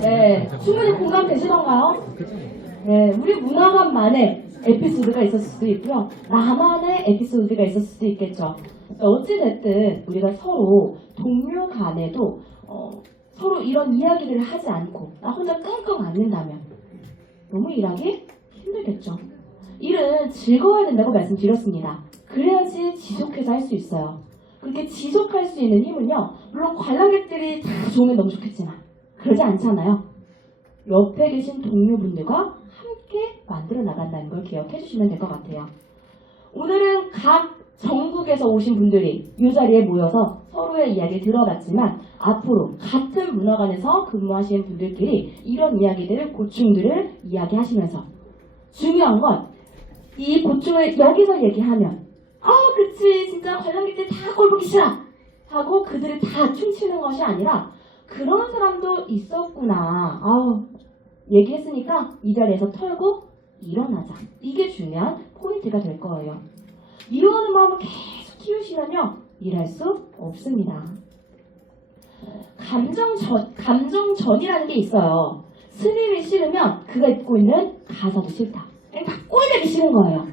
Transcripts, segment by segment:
네, 충분히 공감되시던가요? 네, 우리 문화관만의 에피소드가 있었을 수도 있고요. 나만의 에피소드가 있었을 수도 있겠죠. 어찌됐든 우리가 서로 동료 간에도 어, 서로 이런 이야기를 하지 않고 나 혼자 끙끙 앓는다면 너무 일하기 힘들겠죠. 일은 즐거워야 된다고 말씀드렸습니다. 그래야지 지속해서 할 수 있어요. 그렇게 지속할 수 있는 힘은요, 물론 관람객들이 다 좋으면 너무 좋겠지만, 그러지 않잖아요. 옆에 계신 동료분들과 함께 만들어 나간다는 걸 기억해 주시면 될 것 같아요. 오늘은 각 전국에서 오신 분들이 이 자리에 모여서 서로의 이야기 들어봤지만 앞으로 같은 문화관에서 근무하시는 분들끼리 이런 이야기들을 고충들을 이야기하시면서 중요한 건 이 고충을 여기서 얘기하면 아 그치 진짜. 관람객들 다 꼴 보기 싫어. 하고 그들을 다 춤추는 것이 아니라 그런 사람도 있었구나. 아우 얘기했으니까 이 자리에서 털고 일어나자. 이게 중요한 포인트가 될 거예요. 미워하는 마음을 계속 키우시면요 일할 수 없습니다. 감정전 감정전이라는 게 있어요. 스릴이 싫으면 그가 입고 있는 가사도 싫다. 다 꼴보기 싫은 거예요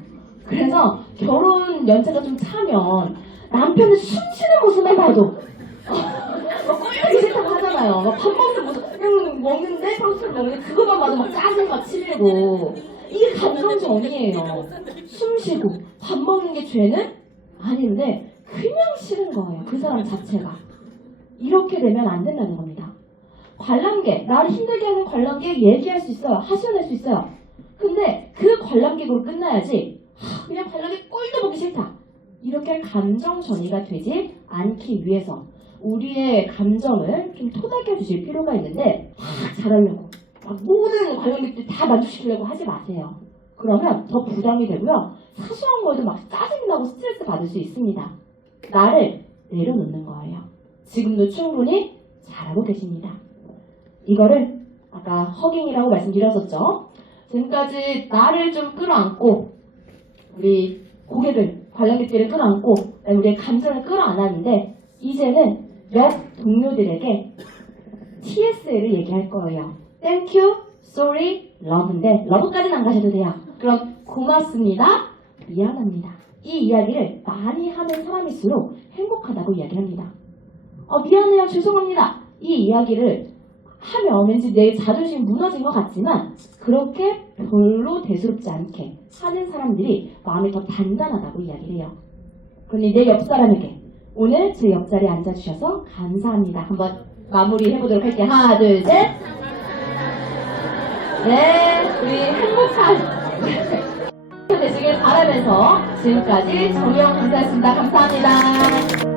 그래서 결혼 연차가 좀 차면 남편을 숨쉬는 모습만 봐도 막 꼴보기 싫다고 하잖아요. 막 밥 먹는 모습, 그냥 먹는데 평소에 먹는데 그것만 봐도 막 짜증 막 치밀고 이게 감정전이에요. 숨 쉬고 밥 먹는 게 죄는 아닌데 그냥 싫은 거예요. 그 사람 자체가. 이렇게 되면 안 된다는 겁니다. 관람객, 나를 힘들게 하는 관람객 얘기할 수 있어요. 하소연할 수 있어요. 근데 그 관람객으로 끝나야지 하, 그냥 관람객 꼴도 보기 싫다. 이렇게 감정 전이가 되지 않기 위해서 우리의 감정을 좀 토닥여 주실 필요가 있는데 막 잘하려고 막 모든 관람객들 다 만족시키려고 하지 마세요. 그러면 더 부담이 되고요. 사소한 거에도 막 짜증나고 스트레스 받을 수 있습니다. 나를 내려놓는 거예요. 지금도 충분히 잘하고 계십니다. 이거를 아까 허깅이라고 말씀드렸었죠. 지금까지 나를 좀 끌어안고 우리 고객을 관람객들을 끌어안고 우리의 감정을 끌어안았는데 이제는 옆 동료들에게 TSL을 얘기할 거예요. Thank you, sorry, love인데 love까지는 안 가셔도 돼요. 그럼 고맙습니다, 미안합니다. 이 이야기를 많이 하는 사람일수록 행복하다고 이야기합니다. 어, 미안해요, 죄송합니다. 이 이야기를 하면 왠지 내 자존심 무너진 것 같지만 그렇게 별로 대수롭지 않게 하는 사람들이 마음이 더 단단하다고 이야기를 해요. 그러니 내 옆 사람에게 오늘 제 옆자리에 앉아주셔서 감사합니다. 한번 마무리 해보도록 할게요. 하나, 둘, 셋. 네, 우리 행복한 되시길 바라면서 지금까지 정영 감사했습니다. 감사합니다.